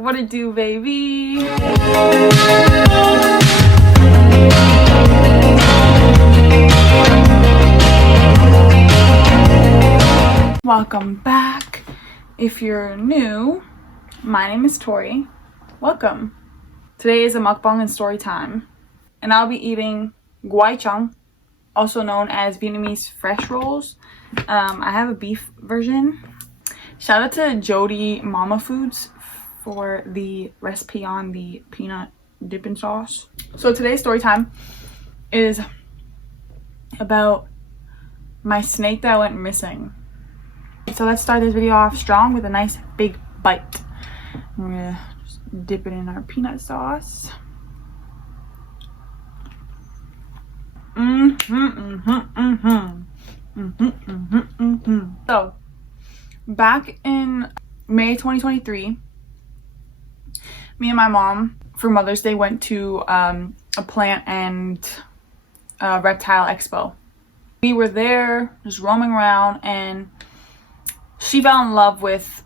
What it do, baby? Welcome back. If you're new, my name is Tori. Welcome. Today is a mukbang and story time, and I'll be eating guai chang, also known as Vietnamese fresh rolls. I have a beef version. Shout out to Jody Mama Foods for the recipe on the peanut dipping sauce. So today's story time is about my snake that went missing. So let's start this video off strong with a nice big bite. I'm gonna just dip it in our peanut sauce. So back in May 2023, me and my mom for Mother's Day went to a plant and reptile expo. We were there just roaming around, and she fell in love with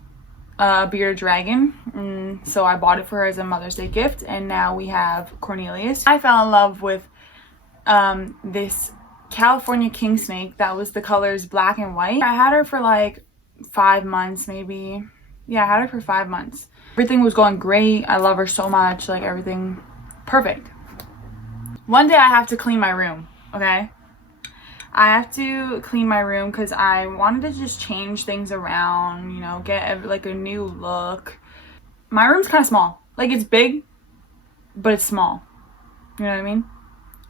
a bearded dragon, and so I bought it for her as a Mother's Day gift, and now we have Cornelius. I fell in love with this California kingsnake that was the colors black and white. I had her for like 5 months, maybe. Yeah, I had her for 5 months. Everything was going great. I love her so much, like everything perfect. One day I have to clean my room, okay? I have to clean my room because I wanted to just change things around, you know, get like a new look. My room's kind of small. Like, it's big, but it's small. You know what I mean?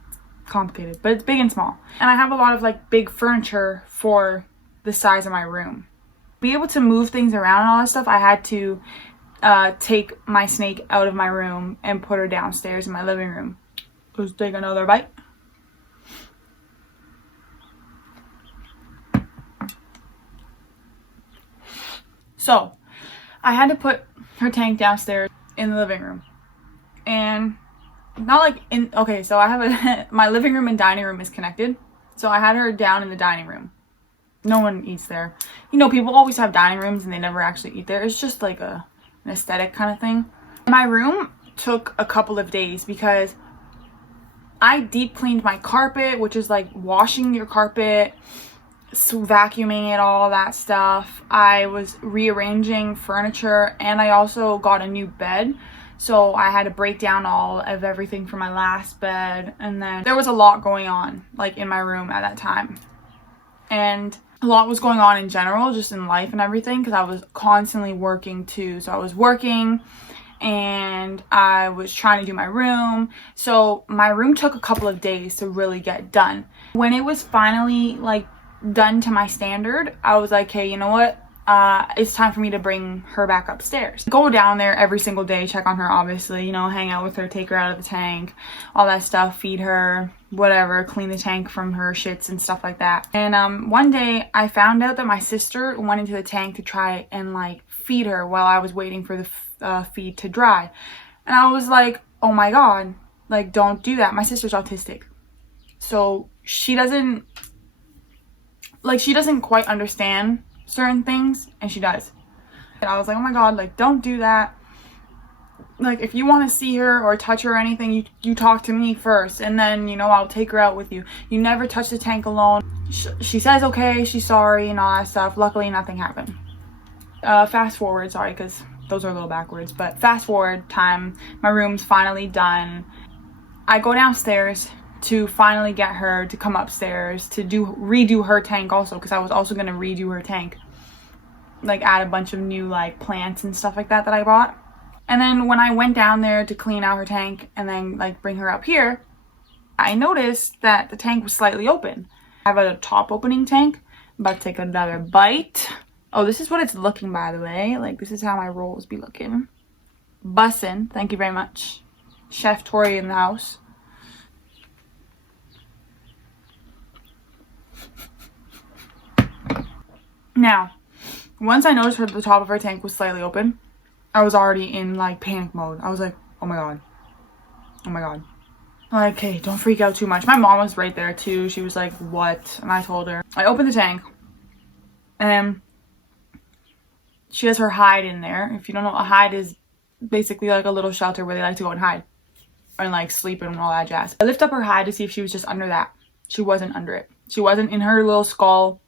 It's complicated, but it's big and small. And I have a lot of like big furniture for the size of my room. To be able to move things around and all that stuff, I had to take my snake out of my room and put her downstairs in my living room. Let's take another bite. So I had to put her tank downstairs in the living room, and not like in, okay, so I have a my living room and dining room is connected, so I had her down in the dining room. No one eats there. You know, people always have dining rooms and they never actually eat there. It's just like an aesthetic kind of thing. My room took a couple of days because I deep cleaned my carpet, which is like washing your carpet, so vacuuming it, all that stuff. I was rearranging furniture, and I also got a new bed, so I had to break down all of everything from my last bed. And then there was a lot going on like in my room at that time, and a lot was going on in general, just in life and everything, because I was constantly working too. So I was working and I was trying to do my room, so my room took a couple of days to really get done. When it was finally like done to my standard, I was like, hey, you know what, it's time for me to bring her back upstairs. Go down there every single day, check on her, obviously, you know, hang out with her, take her out of the tank, all that stuff, feed her, whatever, clean the tank from her shits and stuff like that. And one day I found out that my sister went into the tank to try and like feed her while I was waiting for the feed to dry, and I was like, oh my god, like, don't do that. My sister's autistic, so she doesn't quite understand certain things, and she does. And I was like, oh my god, like, don't do that. Like, if you want to see her or touch her or anything, you talk to me first, and then, you know, I'll take her out with you. You never touch the tank alone. She says okay, she's sorry and all that stuff. Luckily nothing happened. Fast forward, sorry, because those are a little backwards, but fast forward time, my room's finally done. I go downstairs to finally get her to come upstairs to redo her tank also, because I was also going to redo her tank, like add a bunch of new like plants and stuff like that I bought. And then when I went down there to clean out her tank and then like bring her up here, I noticed that the tank was slightly open. I have a top opening tank. I'm about to take another bite. Oh, this is what it's looking, by the way. Like, this is how my rolls be looking. Bussin'. Thank you very much. Chef Tori in the house. Now, once I noticed the top of her tank was slightly open, I was already in like panic mode. I was like, oh my god. Oh my god. Like, hey, don't freak out too much. My mom was right there too. She was like, what? And I told her. I opened the tank, and she has her hide in there. If you don't know, a hide is basically like a little shelter where they like to go and hide and like sleep and all that jazz. I lift up her hide to see if she was just under that. She wasn't under it. She wasn't in her little skull.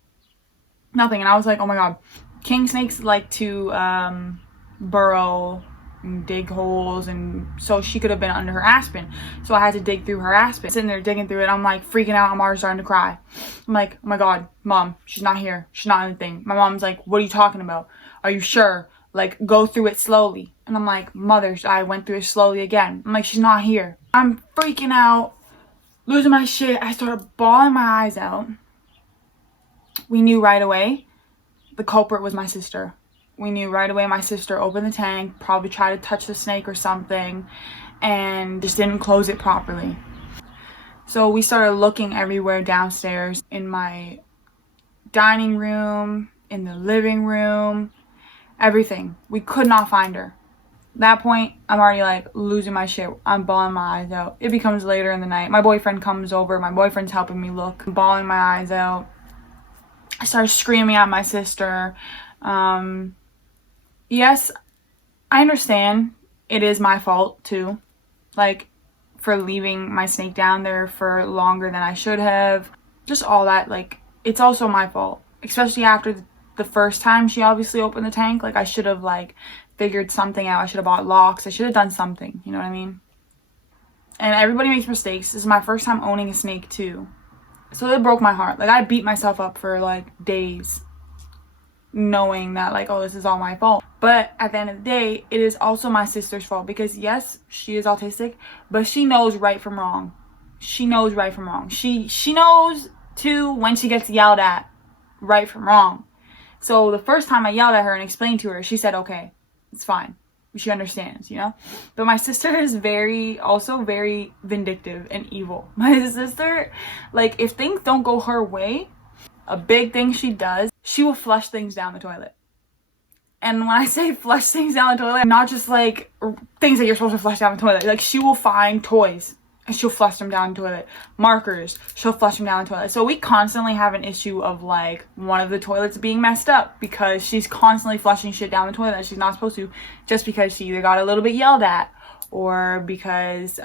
Nothing. And I was like, oh my god. King snakes like to burrow and dig holes, and so she could have been under her aspen. So I had to dig through her aspen. Sitting there digging through it, I'm like freaking out. I'm already starting to cry. I'm like, oh my god, Mom, she's not here. She's not in the thing. My mom's like, what are you talking about? Are you sure? Like, go through it slowly. And I'm like, Mother, I went through it slowly again. I'm like, she's not here. I'm freaking out, losing my shit. I started bawling my eyes out. We knew right away the culprit was my sister. We knew right away my sister opened the tank, probably tried to touch the snake or something, and just didn't close it properly. So we started looking everywhere downstairs, in my dining room, in the living room, everything. We could not find her. At that point, I'm already like losing my shit. I'm bawling my eyes out. It becomes later in the night. My boyfriend comes over. My boyfriend's helping me look. I'm bawling my eyes out. I started screaming at my sister. Yes, I understand it is my fault too, like for leaving my snake down there for longer than I should have. Just all that, like, it's also my fault, especially after the first time she obviously opened the tank. Like, I should have like figured something out. I should have bought locks. I should have done something, you know what I mean? And everybody makes mistakes. This is my first time owning a snake too. So it broke my heart. Like, I beat myself up for like days, knowing that like, oh, this is all my fault. But at the end of the day, it is also my sister's fault, because yes, she is autistic, but she knows right from wrong. She knows right from wrong. She knows too when she gets yelled at, right from wrong. So the first time I yelled at her and explained to her, she said, okay, it's fine. She understands, you know? But my sister is also very vindictive and evil. My sister, like, if things don't go her way, a big thing she does, she will flush things down the toilet. And when I say flush things down the toilet, not just like things that you're supposed to flush down the toilet. Like, she will find toys and she'll flush them down the toilet. Markers, she'll flush them down the toilet. So we constantly have an issue of like one of the toilets being messed up, because she's constantly flushing shit down the toilet that she's not supposed to, just because she either got a little bit yelled at, or because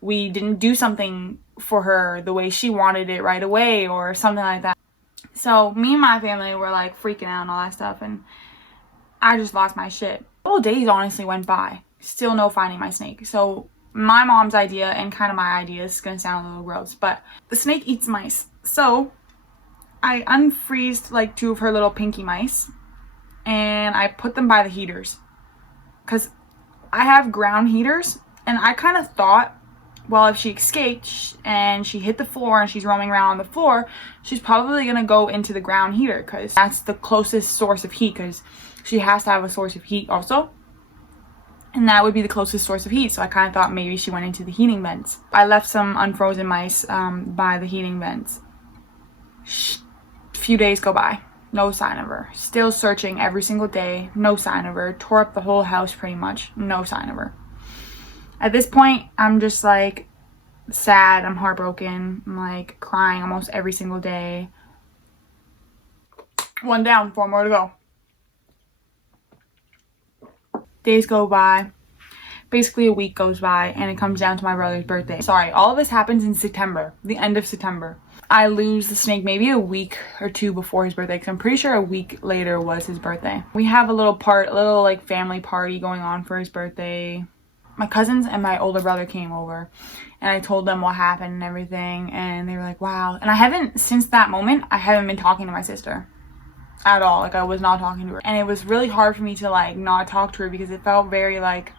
we didn't do something for her the way she wanted it right away, or something like that. So me and my family were like freaking out and all that stuff, and I just lost my shit. Whole days honestly went by, still no finding my snake. So my mom's idea, and kind of my idea, is gonna sound a little gross, but the snake eats mice. So I unfreezed like 2 of her little pinky mice, and I put them by the heaters, because I have ground heaters, and I kind of thought, well, if she escaped and she hit the floor and she's roaming around on the floor, she's probably gonna go into the ground heater, because that's the closest source of heat, because she has to have a source of heat also. And that would be the closest source of heat. So I kind of thought maybe she went into the heating vents. I left some unfrozen mice by the heating vents. A few days go by. No sign of her. Still searching every single day. No sign of her. Tore up the whole house pretty much. No sign of her. At this point, I'm just like sad. I'm heartbroken. I'm like crying almost every single day. 1 down, 4 more to go. Days go by, basically a week goes by, and it comes down to my brother's birthday. Sorry, all of this happens in September, the end of September. I lose the snake maybe a week or 2 before his birthday, because I'm pretty sure a week later was his birthday. We have a little like family party going on for his birthday. My cousins and my older brother came over, and I told them what happened and everything, and they were like, wow. And since that moment, I haven't been talking to my sister at all. Like, I was not talking to her, and it was really hard for me to like not talk to her, because it felt very like,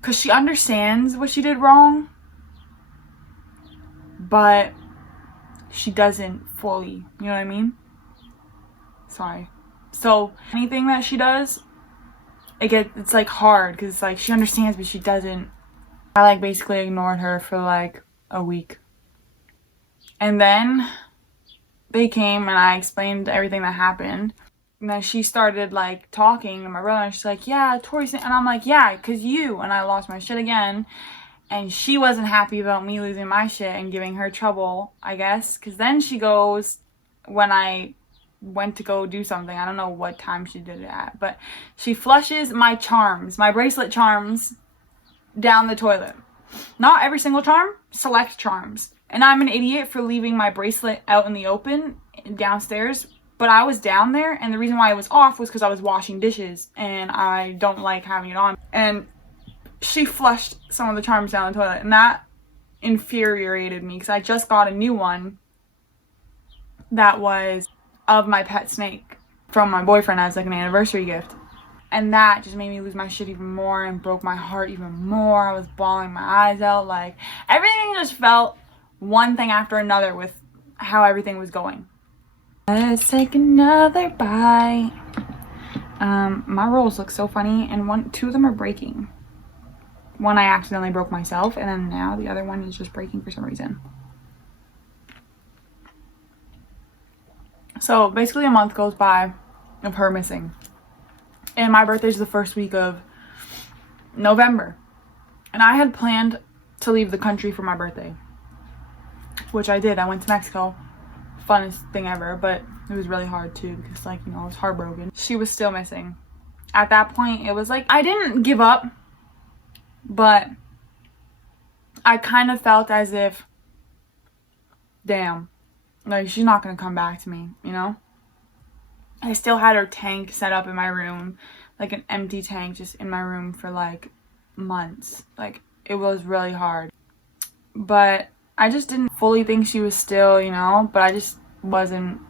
because she understands what she did wrong, but she doesn't fully, you know what I mean? Sorry. So anything that she does, it's like hard, because it's like she understands but she doesn't. I like basically ignored her for like a week, and then they came and I explained everything that happened. And then she started like talking to my brother, and she's like, yeah, Tori's, and I'm like, yeah, because you. And I lost my shit again. And she wasn't happy about me losing my shit and giving her trouble, I guess. Because then she goes, when I went to go do something. I don't know what time she did it at, but she flushes my charms, my bracelet charms, down the toilet. Not every single charm, select charms. And I'm an idiot for leaving my bracelet out in the open downstairs, but I was down there, and the reason why it was off was because I was washing dishes, and I don't like having it on. And she flushed some of the charms down the toilet, and that infuriated me because I just got a new one that was of my pet snake from my boyfriend as like an anniversary gift. And that just made me lose my shit even more and broke my heart even more. I was bawling my eyes out. Like, everything just felt one thing after another with how everything was going. Let's take another bite. My rolls look so funny, and two of them are breaking. One I accidentally broke myself, and then now the other one is just breaking for some reason. So basically a month goes by of her missing. And my birthday's the first week of November. And I had planned to leave the country for my birthday, which I did. I went to Mexico. Funnest thing ever, but it was really hard too because, like, you know, I was heartbroken. She was still missing. At that point, it was like, I didn't give up, but I kind of felt as if, damn, like, she's not gonna come back to me, you know? I still had her tank set up in my room, like an empty tank just in my room for like months. Like, it was really hard. But I just didn't fully think she was still, you know, but I just wasn't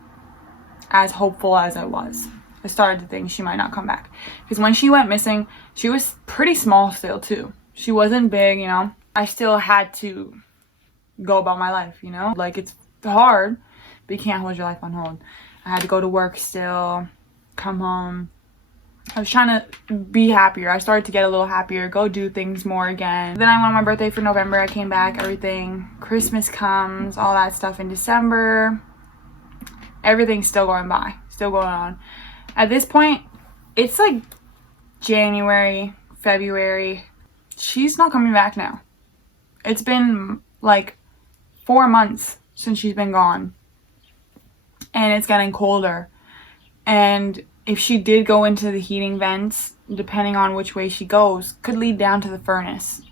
as hopeful as I was. I started to think she might not come back. Because when she went missing, she was pretty small still too. She wasn't big, you know. I still had to go about my life, you know. Like, it's hard, but you can't hold your life on hold. I had to go to work still, come home. I was trying to be happier. I started to get a little happier, go do things more again. Then I went on my birthday for November. I came back, everything. Christmas comes, all that stuff in December. Everything's still going by, still going on. At this point, it's like January, February. She's not coming back now. It's been like 4 months since she's been gone. And it's getting colder. And if she did go into the heating vents, depending on which way she goes, could lead down to the furnace.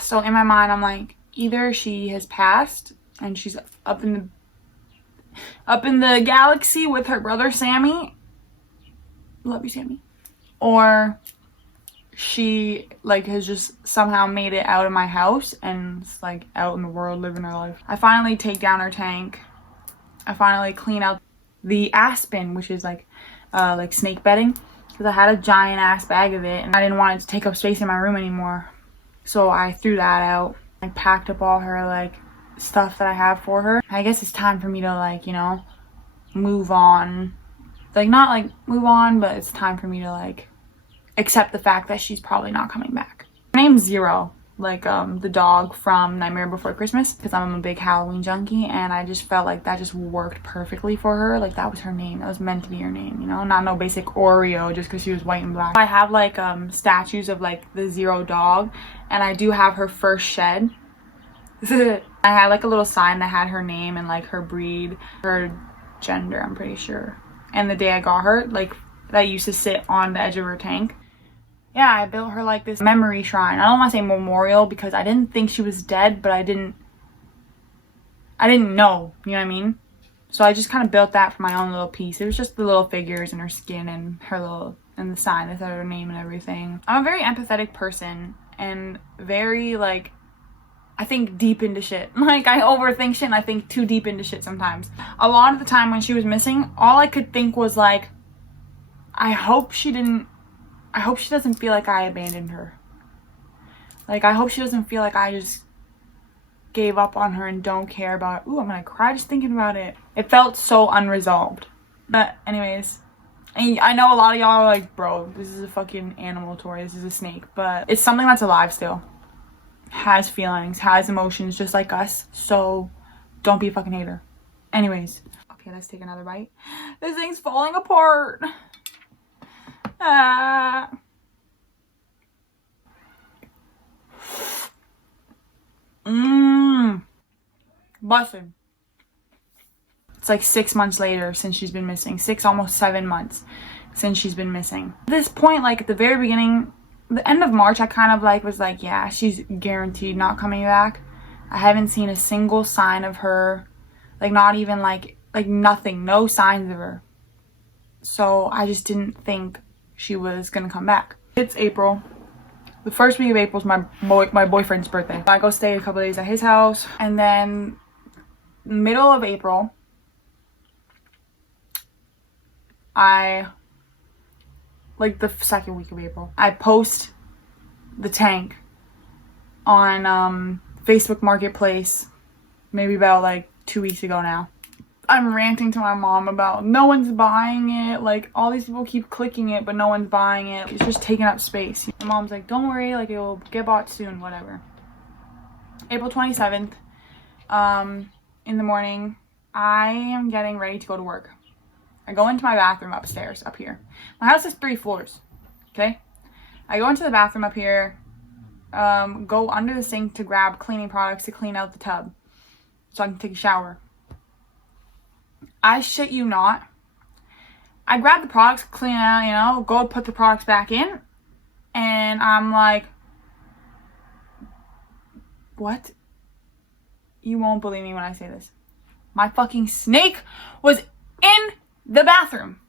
So in my mind, I'm like, either she has passed and she's up in the galaxy with her brother Sammy. Love you, Sammy. Or she like has just somehow made it out of my house and is like out in the world living her life. I finally take down her tank. I finally clean out the aspen, which is like snake bedding, because I had a giant ass bag of it and I didn't want it to take up space in my room anymore. So I threw that out. I packed up all her like stuff that I have for her. I guess it's time for me to, like, you know, move on. Like, not like move on, but it's time for me to like accept the fact that she's probably not coming back. Her name's Zero, like the dog from Nightmare Before Christmas, because I'm a big Halloween junkie, and I just felt like that just worked perfectly for her. Like, that was her name. That was meant to be her name, you know? Not no basic Oreo just because she was white and black. I have like statues of like the Zero dog, and I do have her first shed. I had like a little sign that had her name and like her breed, her gender, I'm pretty sure. And the day I got her, like, that used to sit on the edge of her tank. Yeah, I built her like this memory shrine. I don't want to say memorial because I didn't think she was dead, but I didn't know, you know what I mean? So I just kind of built that for my own little piece. It was just the little figures and her skin and her little, and the sign that said her name and everything. I'm a very empathetic person and very, like, I think deep into shit. Like, I overthink shit and I think too deep into shit sometimes. A lot of the time when she was missing, all I could think was like, I hope she doesn't feel like I abandoned her. Like, I hope she doesn't feel like I just gave up on her and don't care about it. Ooh, I'm gonna cry just thinking about it. It felt so unresolved. But anyways, I know a lot of y'all are like, bro, this is a fucking animal toy. This is a snake. But it's something that's alive still. Has feelings, has emotions just like us. So don't be a fucking hater. Anyways. Okay, let's take another bite. This thing's falling apart. Bussin'. It's like 6 months later since she's been missing. 6, almost 7 months since she's been missing. At this point, like at the very beginning, the end of March, I kind of like was like, yeah, she's guaranteed not coming back. I haven't seen a single sign of her, like not even like nothing, no signs of her. So I just didn't think she was gonna come back. It's April. The first week of April is my boyfriend's birthday. I go stay a couple days at his house, and then middle of April, like the second week of April, I post the tank on Facebook Marketplace, maybe about like 2 weeks ago now. I'm ranting to my mom about no one's buying it, like all these people keep clicking it but no one's buying it, it's just taking up space. My mom's like, don't worry, like it will get bought soon, whatever. April 27th, in the morning, I am getting ready to go to work. I go into my bathroom upstairs, up here. My house has 3 floors, okay? I go into the bathroom up here, go under the sink to grab cleaning products to clean out the tub so I can take a shower. I shit you not, I grab the products, clean out, you know, go put the products back in, and I'm like, what? You won't believe me when I say this. My fucking snake was in the bathroom.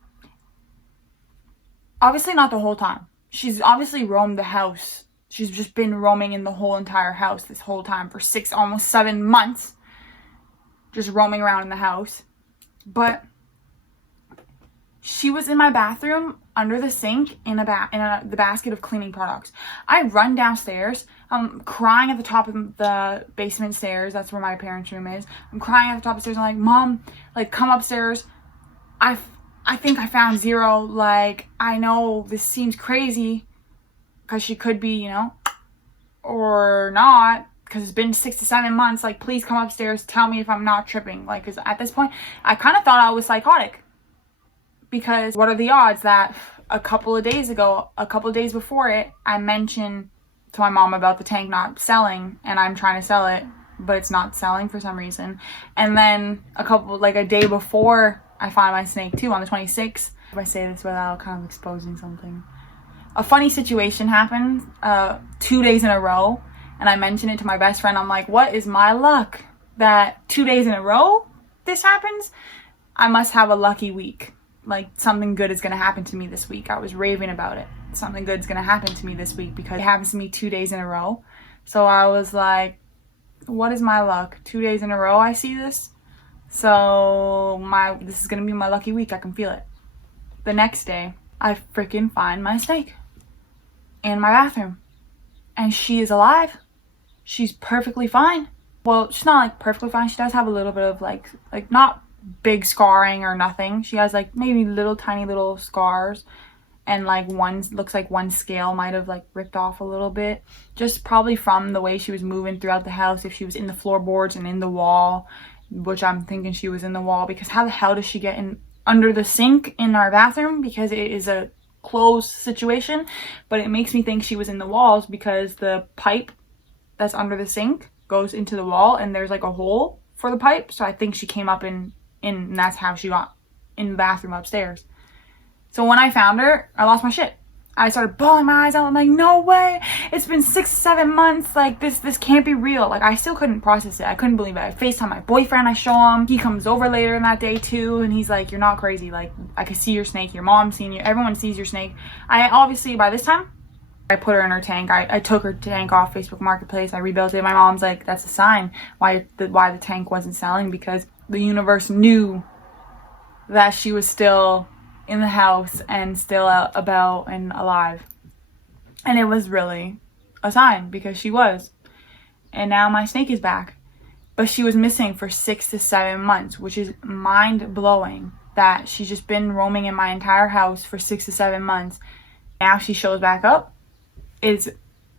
Obviously not the whole time. She's obviously roamed the house. She's just been roaming in the whole entire house this whole time for 6, almost 7 months. Just roaming around in the house. But she was in my bathroom under the sink in the basket of cleaning products. I run downstairs. I'm crying at the top of the basement stairs. That's where my parents' room is. I'm crying at the top of the stairs. I'm like, Mom, like, come upstairs. I think I found Zero. Like, I know this seems crazy because she could be, you know, or not, because it's been 6 to 7 months. Like, please come upstairs. Tell me if I'm not tripping. Like, because at this point, I kind of thought I was psychotic. Because what are the odds that a couple of days before it, I mentioned to my mom about the tank not selling, and I'm trying to sell it, but it's not selling for some reason. And then a day before, I find my snake too, on the 26th. If I say this without kind of exposing something. A funny situation happened 2 days in a row, and I mentioned it to my best friend. I'm like, what is my luck that 2 days in a row this happens? I must have a lucky week. Like, something good is going to happen to me this week. I was raving about it. Something good's going to happen to me this week because it happens to me 2 days in a row. So I was like, what is my luck? 2 days in a row I see this. So this is going to be my lucky week. I can feel it. The next day, I freaking find my snake in my bathroom. And she is alive. She's perfectly fine. Well, she's not like perfectly fine. She does have a little bit of like not big scarring or nothing. She has like maybe tiny little scars, and like looks like one scale might have like ripped off a little bit, just probably from the way she was moving throughout the house. If she was in the floorboards and in the wall, which I'm thinking she was in the wall, because how the hell does she get in under the sink in our bathroom? Because it is a closed situation, but it makes me think she was in the walls because the pipe that's under the sink goes into the wall and there's like a hole for the pipe. So I think she came up and that's how she got in the bathroom upstairs. So when I found her, I lost my shit. I started bawling my eyes out. I'm like, no way. It's been 6, 7 months. Like, this can't be real. Like, I still couldn't process it. I couldn't believe it. I FaceTime my boyfriend. I show him. He comes over later in that day too. And he's like, you're not crazy. Like, I can see your snake. Your mom's seen you. Everyone sees your snake. I obviously, by this time, I put her in her tank. I took her tank off Facebook Marketplace. I rebuilt it. My mom's like, that's a sign why the tank wasn't selling, because the universe knew that she was still in the house and still out about and alive. And it was really a sign, because she was. And now my snake is back. But she was missing for 6 to 7 months, which is mind-blowing that she's just been roaming in my entire house for 6 to 7 months. Now she shows back up. It's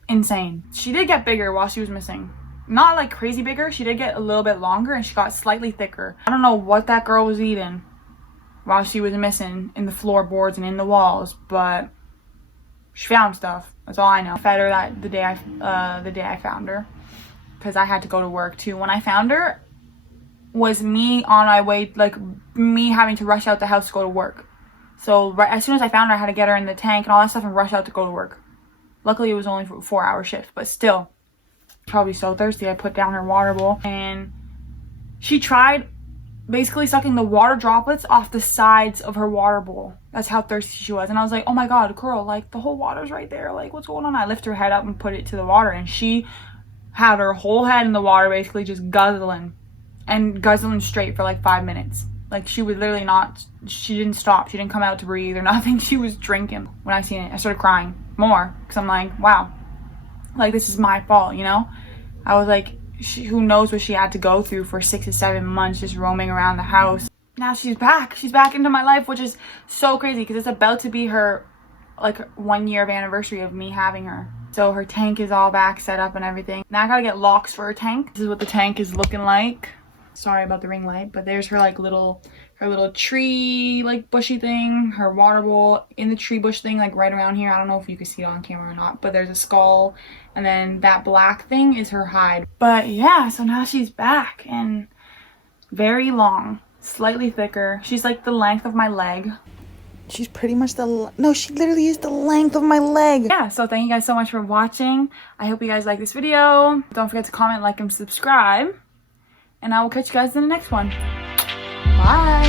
insane. She did get bigger while she was missing. Not like crazy bigger. She did get a little bit longer, and she got slightly thicker. I don't know what that girl was eating while she was missing in the floorboards and in the walls, but she found stuff. That's all I know. I fed her the day I found her, because I had to go to work too. When I found her, was me on my way, like me having to rush out the house to go to work. So right as soon as I found her, I had to get her in the tank and all that stuff and rush out to go to work. Luckily, it was only for a 4-hour shift, but still, probably so thirsty. I put down her water bowl and she tried basically sucking the water droplets off the sides of her water bowl. That's how thirsty she was. And I was like, oh my god, girl, like the whole water's right there, like what's going on? I lift her head up and put it to the water, and she had her whole head in the water, basically just guzzling straight for like 5 minutes. Like she was literally not, she didn't stop, she didn't come out to breathe or nothing. She was drinking. When I seen it, I started crying more because I'm like, wow, like this is my fault, you know? I was like, who knows what she had to go through for 6 to 7 months just roaming around the house. Now she's back into my life, which is so crazy because it's about to be her like 1 year of anniversary of me having her. So her tank is all back set up and everything. Now I gotta get locks for her tank. This is what the tank is looking like. Sorry about the ring light, but there's her like little tree like bushy thing, her water bowl in the tree bush thing, like right around here. I don't know if you can see it on camera or not, but there's a skull, and then that black thing is her hide. But yeah, so now she's back and very long, slightly thicker. She's like the length of my leg. She's pretty much no, she literally is the length of my leg. Yeah, so thank you guys so much for watching. I hope you guys like this video. Don't forget to comment, like, and subscribe. And I will catch you guys in the next one. Bye.